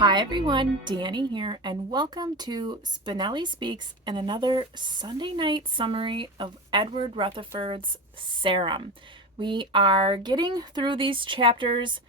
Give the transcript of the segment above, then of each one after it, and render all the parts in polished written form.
Hi everyone, Danny here, and welcome to Spinelli Speaks and another Sunday night summary of Edward Rutherfurd's Sarum. We are getting through these chapters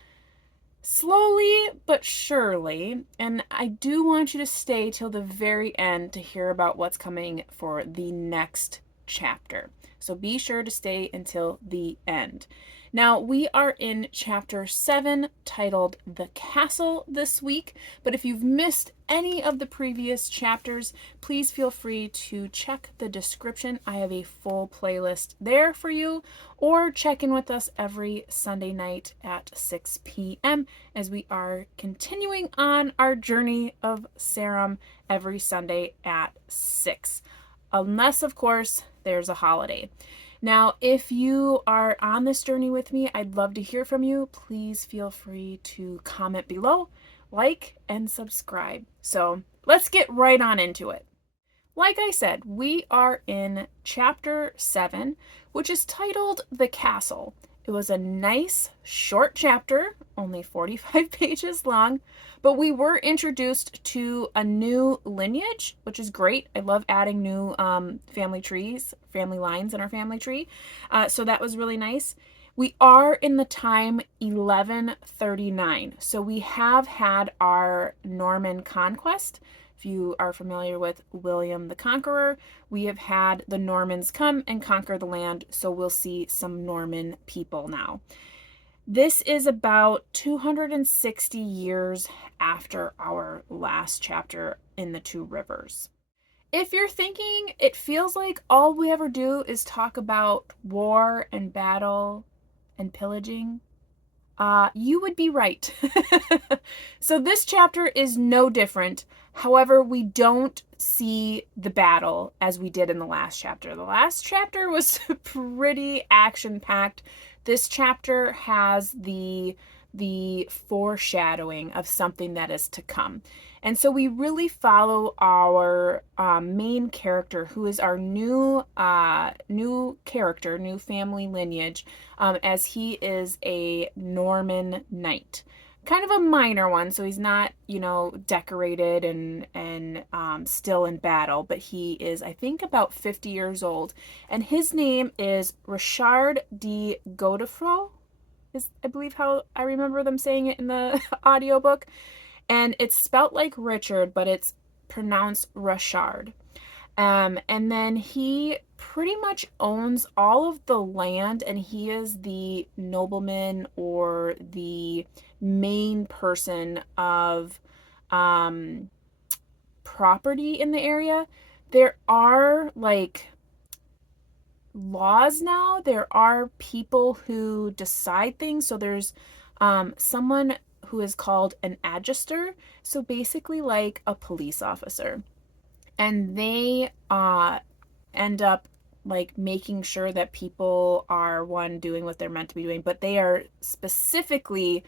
slowly but surely, and I do want you to stay till the very end to hear about what's coming for the next chapter. So be sure to stay until the end. Now, we are in chapter 7, titled The Castle, this week, but if you've missed any of the previous chapters, please feel free to check the description. I have a full playlist there for you, or check in with us every Sunday night at 6 p.m. as we are continuing on our journey of Sarum every Sunday at 6, unless, of course, there's a holiday. Now, if you are on this journey with me, I'd love to hear from you. Please feel free to comment below, like, and subscribe. So let's get right on into it. Like I said, we are in chapter 7, which is titled The Castle. It was a nice short chapter, only 45 pages long, but we were introduced to a new lineage, which is great. I love adding new family lines in our family tree. So that was really nice. We are in the time 1139. So we have had our Norman Conquest. If you are familiar with William the Conqueror, we have had the Normans come and conquer the land, so we'll see some Norman people now. This is about 260 years after our last chapter in the Two Rivers. If you're thinking it feels like all we ever do is talk about war and battle and pillaging, you would be right. So this chapter is no different. However, we don't see the battle as we did in the last chapter. The last chapter was pretty action-packed. This chapter has the foreshadowing of something that is to come. And so we really follow our main character, who is our new character, new family lineage, as he is a Norman knight. Kind of a minor one, so he's not, decorated and still in battle, but he is, I think, about 50 years old. And his name is Richard de Godefroy, is, I believe, how I remember them saying it in the audiobook. And it's spelt like Richard, but it's pronounced Richard. And then he pretty much owns all of the land, and he is the nobleman or the main person of property in the area. There are laws now. There are people who decide things. So there's someone who is called an adjuster. So basically like a police officer. And they end up making sure that people are doing what they're meant to be doing, but they are specifically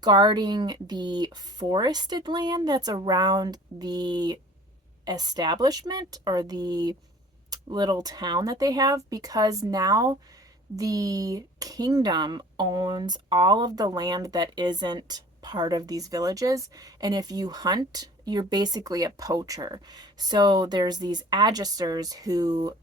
guarding the forested land that's around the establishment or the little town that they have, because now the kingdom owns all of the land that isn't part of these villages, and if you hunt, you're basically a poacher. So there's these adjusters who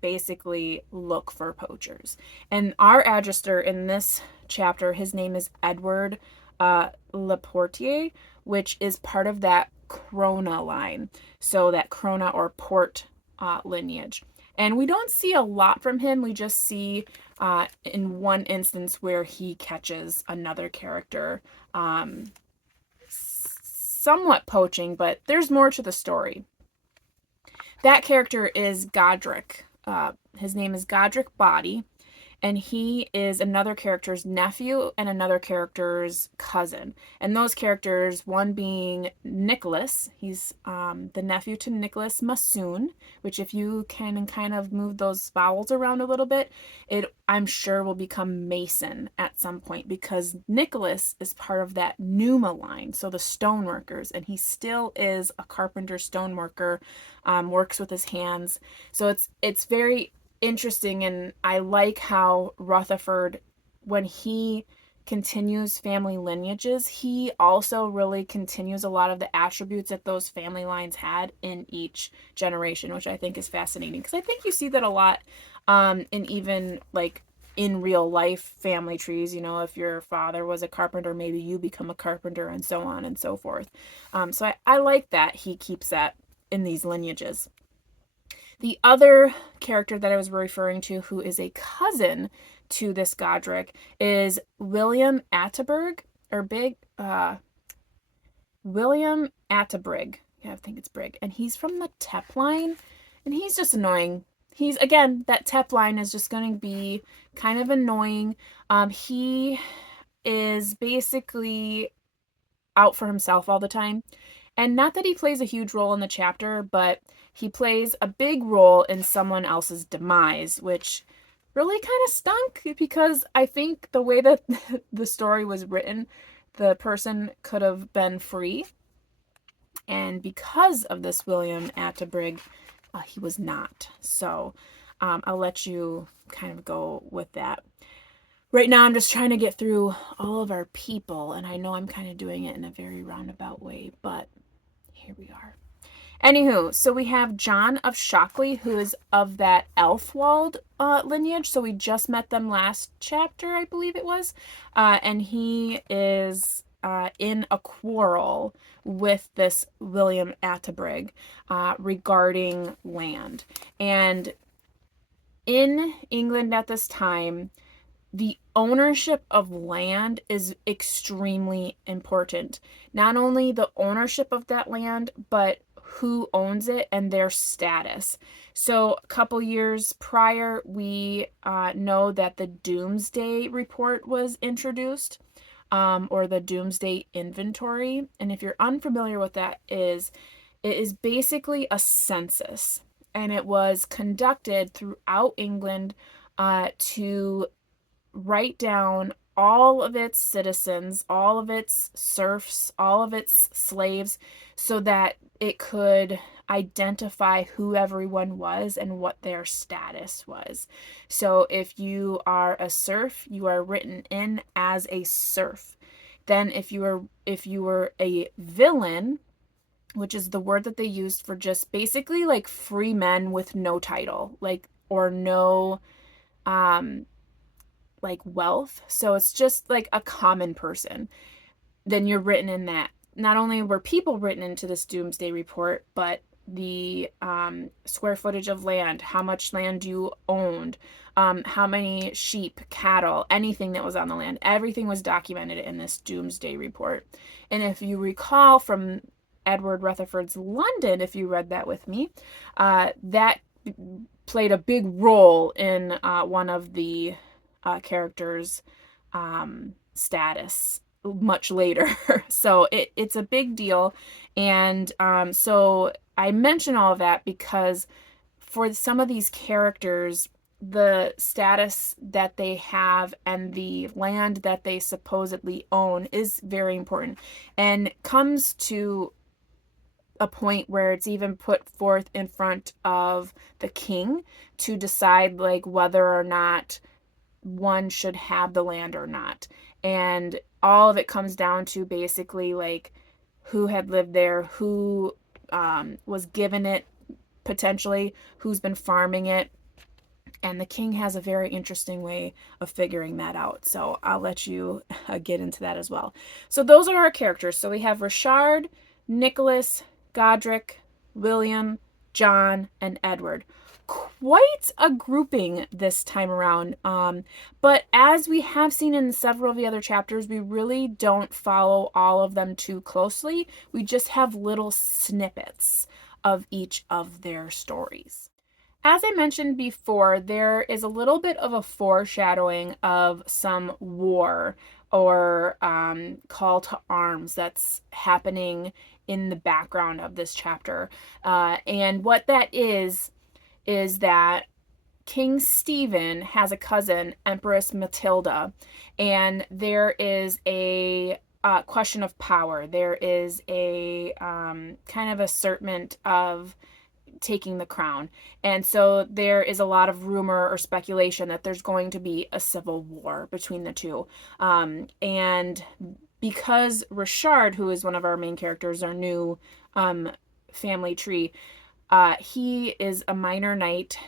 basically look for poachers, and our adjuster in this chapter, his name is Edward Laportier, which is part of that Crona line, so that Crona or Port lineage. And we don't see a lot from him. We just see in one instance where he catches another character somewhat poaching, but there's more to the story. That character is Godric. His name is Godric Body, and he is another character's nephew and another character's cousin. And those characters, one being Nicholas, he's the nephew to Nicholas Massoon, which if you can kind of move those vowels around a little bit, it, I'm sure, will become Mason at some point, because Nicholas is part of that Numa line, so the stoneworkers, and he still is a carpenter stoneworker, works with his hands. So it's very interesting, and I like how Rutherfurd, when he continues family lineages, he also really continues a lot of the attributes that those family lines had in each generation, which I think is fascinating, because I think you see that a lot in even like in real life family trees. If your father was a carpenter, maybe you become a carpenter, and so on and so forth. So I like that he keeps that in these lineages. The other character that I was referring to, who is a cousin to this Godric, is William Atterbury, or William Atterbury. Yeah, I think it's Brig. And he's from the Tep line, and he's just annoying. Again, that Tep line is just going to be kind of annoying. He is basically out for himself all the time. And not that he plays a huge role in the chapter, but he plays a big role in someone else's demise, which really kind of stunk, because I think the way that the story was written, the person could have been free. And because of this William Atterbury, he was not. So I'll let you kind of go with that. Right now, I'm just trying to get through all of our people, and I know I'm kind of doing it in a very roundabout way, but here we are. Anywho, so we have John of Shockley, who is of that Elfwald lineage. So we just met them last chapter, I believe it was. And he is in a quarrel with this William Atterbury regarding land. And in England at this time, the ownership of land is extremely important. Not only the ownership of that land, but who owns it and their status. So a couple years prior, we know that the Doomsday Report was introduced, or the Doomsday Inventory. And if you're unfamiliar with that, it is basically a census. And it was conducted throughout England to write down all of its citizens, all of its serfs, all of its slaves, so that it could identify who everyone was and what their status was. So if you are a serf, you are written in as a serf. Then if you were a villain, which is the word that they used for just basically like free men with no title, or no like wealth. So it's just like a common person. Then you're written in that. Not only were people written into this Doomsday Report, but the square footage of land, how much land you owned, how many sheep, cattle, anything that was on the land, everything was documented in this Doomsday Report. And if you recall from Edward Rutherfurd's London, if you read that with me, that played a big role in one of the characters' status much later. So it's a big deal. And so I mention all of that because for some of these characters, the status that they have and the land that they supposedly own is very important, and comes to a point where it's even put forth in front of the king to decide like whether or not one should have the land or not. And all of it comes down to basically like who had lived there, who was given it potentially, who's been farming it. And the king has a very interesting way of figuring that out. So I'll let you get into that as well. So those are our characters. So we have Richard, Nicholas, Godric, William, John, and Edward. Quite a grouping this time around. But as we have seen in several of the other chapters, we really don't follow all of them too closely. We just have little snippets of each of their stories. As I mentioned before, there is a little bit of a foreshadowing of some war or call to arms that's happening in the background of this chapter. And what that is that King Stephen has a cousin, Empress Matilda, and there is a question of power. There is a kind of assertment of taking the crown. And so there is a lot of rumor or speculation that there's going to be a civil war between the two. And because Richard, who is one of our main characters, our new family tree, he is a minor knight.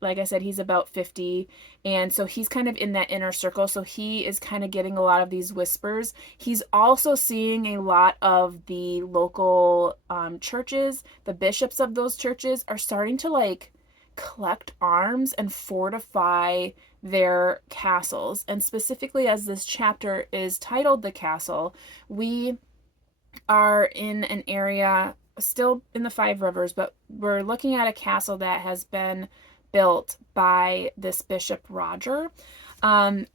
Like I said, he's about 50. And so he's kind of in that inner circle. So he is kind of getting a lot of these whispers. He's also seeing a lot of the local churches. The bishops of those churches are starting to like collect arms and fortify their castles. And specifically, as this chapter is titled The Castle, we are in an area still in the Five Rivers, but we're looking at a castle that has been built by this Bishop Roger. And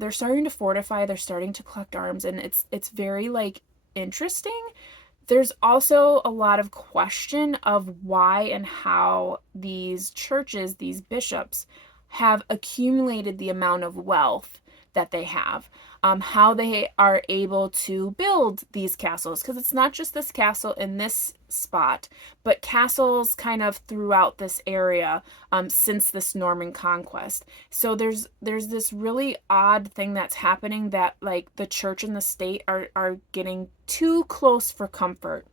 they're starting to fortify, they're starting to collect arms, and it's very like interesting. There's also a lot of question of why and how these churches, these bishops, have accumulated the amount of wealth that they have, how they are able to build these castles, because it's not just this castle in this spot, but castles kind of throughout this area since this Norman Conquest. So there's this really odd thing that's happening, that like the church and the state are getting too close for comfort.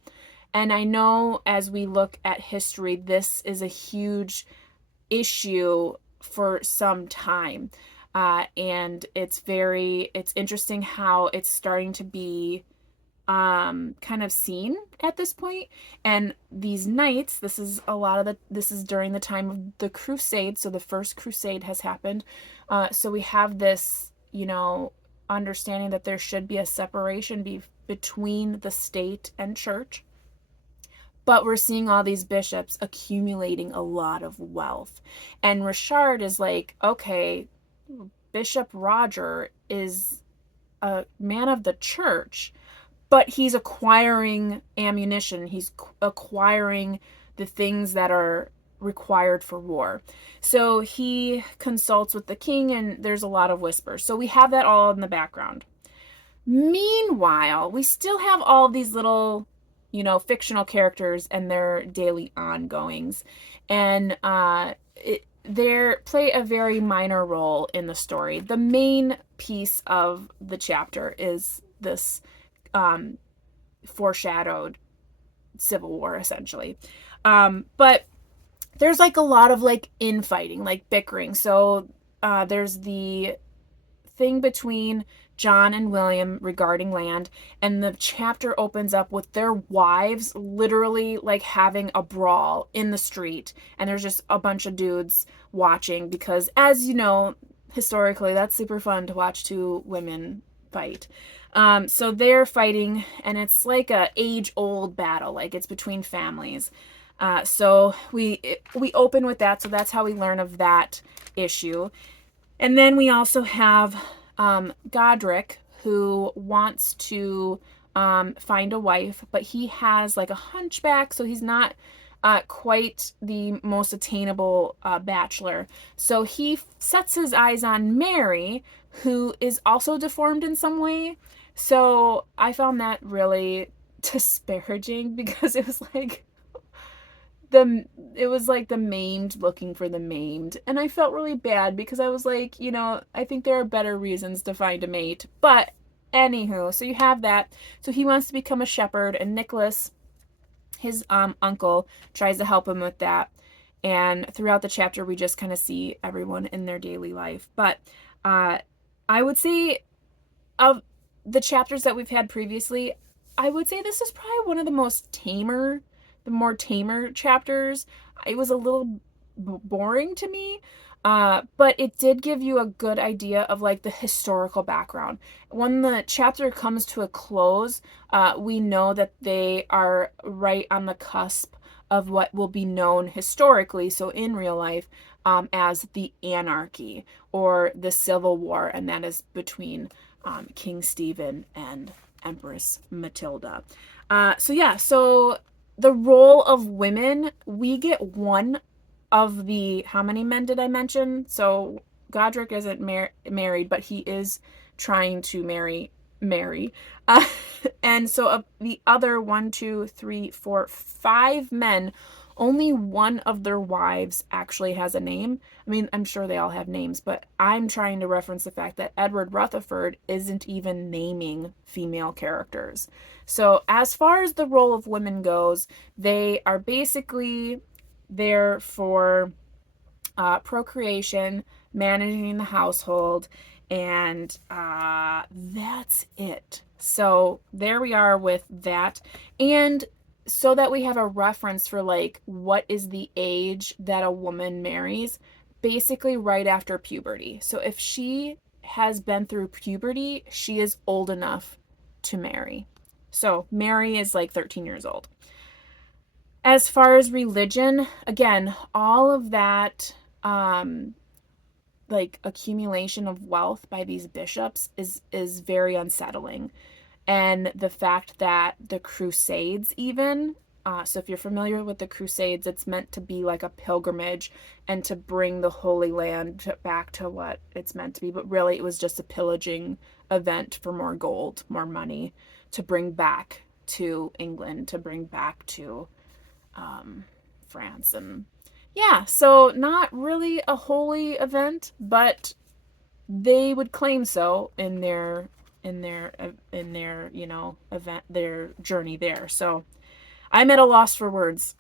And I know as we look at history, this is a huge issue for some time. And it's interesting how it's starting to be kind of seen at this point. And these knights, this is during the time of the Crusade. So the first Crusade has happened. So we have this, understanding that there should be a separation between the state and church. But we're seeing all these bishops accumulating a lot of wealth. And Richard is like, okay, Bishop Roger is a man of the church, but he's acquiring ammunition. He's acquiring the things that are required for war. So he consults with the king, and there's a lot of whispers. So we have that all in the background. Meanwhile, we still have all of these little, fictional characters and their daily ongoings. And they play a very minor role in the story. The main piece of the chapter is this foreshadowed civil war, essentially. But there's like a lot of like infighting, like bickering. So there's the thing between John and William regarding land, and the chapter opens up with their wives literally like having a brawl in the street, and there's just a bunch of dudes watching, because as you know, historically, that's super fun to watch two women fight. So they're fighting, and it's like a age-old battle, like it's between families. So we open with that, so that's how we learn of that issue. And then we also have Godric, who wants to find a wife, but he has like a hunchback, so he's not quite the most attainable bachelor. So he sets his eyes on Mary, who is also deformed in some way. So I found that really disparaging, because it was like the maimed looking for the maimed, and I felt really bad, because I was like, I think there are better reasons to find a mate. But anywho, so you have that. So he wants to become a shepherd, and Nicholas, his uncle, tries to help him with that. And throughout the chapter, we just kind of see everyone in their daily life. But I would say, of the chapters that we've had previously, I would say this is probably one of the more tamer chapters. It was a little boring to me, but it did give you a good idea of like the historical background. When the chapter comes to a close, we know that they are right on the cusp of what will be known historically, so in real life, as the anarchy or the civil war, and that is between King Stephen and Empress Matilda. So the role of women, we get one of the, how many men did I mention? So Godric isn't married, but he is trying to marry Mary. And so of the other 1, 2, 3, 4, 5 men Only one of their wives actually has a name. I mean, I'm sure they all have names, but I'm trying to reference the fact that Edward Rutherfurd isn't even naming female characters. So, as far as the role of women goes, they are basically there for procreation, managing the household, and that's it. So there we are with that. And so that we have a reference for like what is the age that a woman marries, basically right after puberty. So if she has been through puberty, she is old enough to marry. So Mary is like 13 years old. As far as religion, again, all of that like accumulation of wealth by these bishops is very unsettling. And the fact that the Crusades even so if you're familiar with the Crusades, it's meant to be like a pilgrimage and to bring the Holy Land back to what it's meant to be, but really it was just a pillaging event for more gold, more money to bring back to England, to bring back to France. And yeah, so not really a holy event, but they would claim so in their event, their journey there. So I'm at a loss for words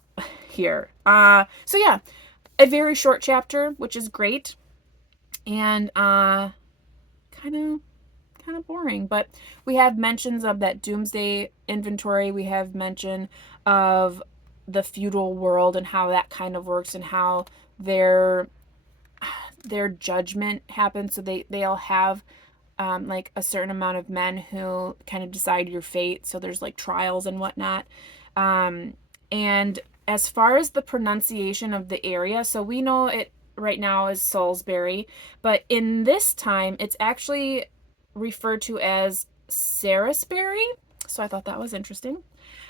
here. So yeah, a very short chapter, which is great, and kind of boring, but we have mentions of that doomsday inventory. We have mention of the feudal world and how that kind of works, and how their judgment happens. So they all have like a certain amount of men who kind of decide your fate. So there's like trials and whatnot. And as far as the pronunciation of the area, so we know it right now as Salisbury, but in this time it's actually referred to as Sarisbury. So I thought that was interesting.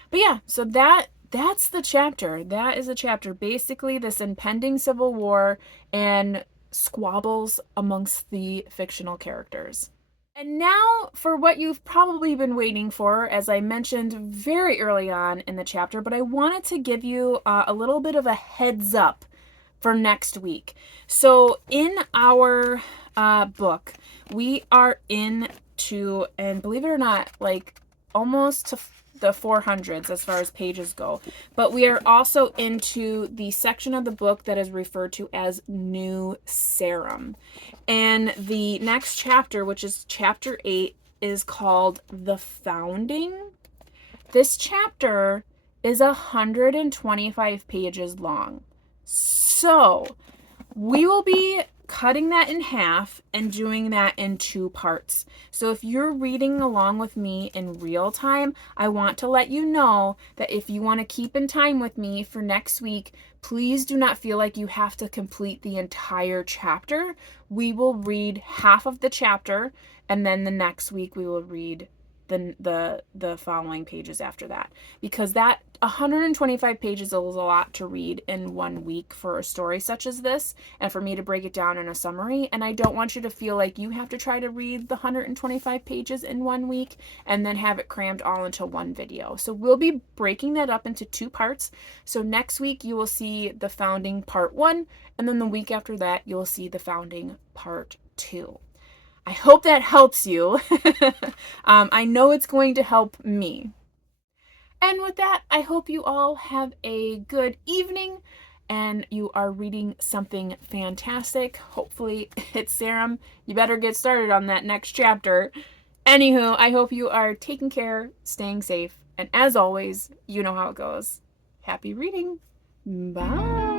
But yeah, so that's the chapter. That is a chapter. Basically, this impending civil war and squabbles amongst the fictional characters. And now for what you've probably been waiting for, as I mentioned very early on in the chapter, but I wanted to give you a little bit of a heads up for next week. So in our book, we are into, and believe it or not, like almost to the 400s as far as pages go, but we are also into the section of the book that is referred to as New Sarum. And the next chapter, which is chapter 8, is called The Founding. This chapter is 125 pages long. So we will be cutting that in half and doing that in 2 parts. So if you're reading along with me in real time, I want to let you know that if you want to keep in time with me for next week, please do not feel like you have to complete the entire chapter. We will read half of the chapter, and then the next week we will read the following pages after that, because that 125 pages is a lot to read in 1 week for a story such as this, and for me to break it down in a summary. And I don't want you to feel like you have to try to read the 125 pages in 1 week and then have it crammed all into one video. So we'll be breaking that up into 2 parts. So next week you will see the founding part 1, and then the week after that you'll see the founding part 2. I hope that helps you. I know it's going to help me. And with that, I hope you all have a good evening and you are reading something fantastic. Hopefully it's Sarum. You better get started on that next chapter. Anywho, I hope you are taking care, staying safe, and as always, you know how it goes. Happy reading. Bye.